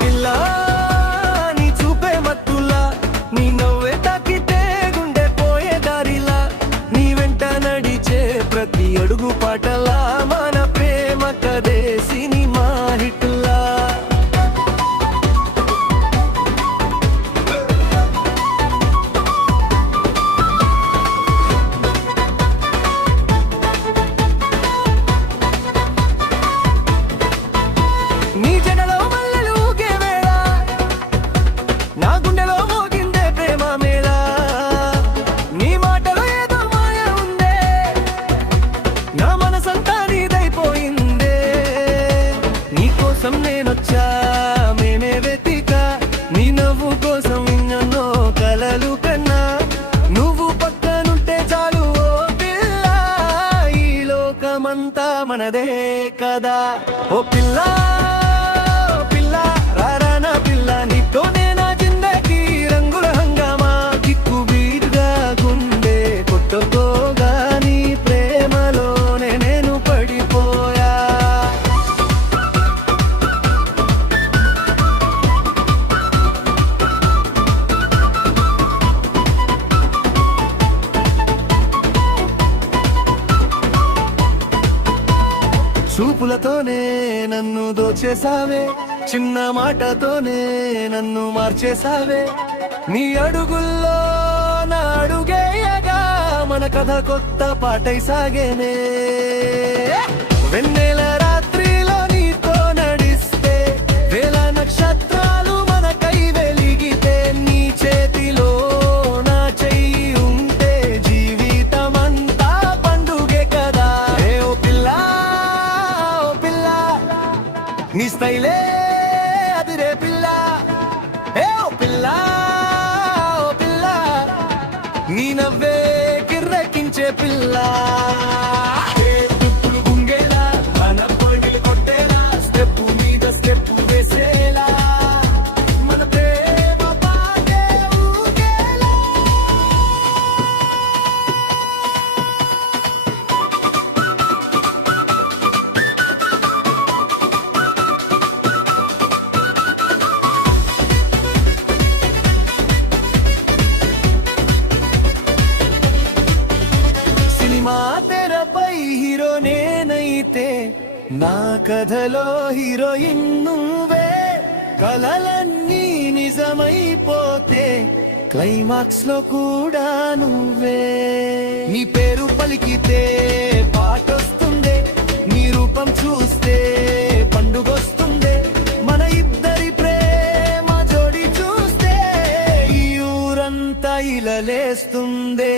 పిల్ల నీ చూపే మత్తులా, నీ నవ్వే తాకితే గుండె పోయే దారిలా, నీ వెంట నడిచే ప్రతి అడుగు పాటలా, మన ప్రేమ కదే సినిమా హిట్లా. నీ జడలో మల్లెలు ఊగే వేళ, నా గుండెలో మోగిందే ప్రేమ మేళ, నీ మాటలో ఏదో మాయ ఉందే, నా మనసంతా నీదైపోయిందే. నీ కోసం నేనొచ్చా మేమే వెతికా, నీ నవ్వు కోసం ఎన్నెన్నో కలలు కన్నా, నువ్వు పక్కనుంటే చాలు ఓ పిల్ల, ఈ లోకమంతా మనదే కదా. ఓ పిల్ల పిల్ల రారా నా పిల్ల, నీతోనే నా జిందగీ రంగుల హంగామా, కిక్కు బీరుగా గుండె కొట్టుకోగా, నీ ప్రేమలోనే నేను పడిపోయా. చూపులతోనే నన్ను దోచేసావే, చిన్న మాటతోనే నన్ను మార్చేసావే, నీ అడుగుల్లో నా అడుగేయగా, మన కథ కొత్త పాటై సాగేనే. వెన్నెల రాత్రిలో నీతో నడిస్తే, వేల నక్షత్రాలు మనకై వెలిగితే, నీ చేతిలో నా చెయ్యి ఉంటే, జీవితమంతా పండుగే కదా. ఏ ఓ పిల్ల నీ స్టైలే అదిరే పిల్ల, ఏ ఓ పిల్ల నీ నవ్వే కిర్రెక్కించే పిల్ల. ఏ తుప్పులు గుంగేలా, మన పొడిలు కొట్టేలా, స్టెప్పు మీద స్టెప్పు వేసేలా, మన ప్రేమ పాటే ఊగేలా. సినిమా తెరపై హీరో నేనైతే, నా కథలో హీరోయిన్ నువ్వే, కలలన్నీ నిజమైపోతే, క్లైమాక్స్ లో కూడా నువ్వే. నీ పేరు పలికితే పాటొస్తుందే, నీ రూపం చూస్తే పండుగొస్తుందే, మన ఇద్దరి ప్రేమ జోడి చూస్తే ఈ ఊరంతా ఇలలేస్తుందే.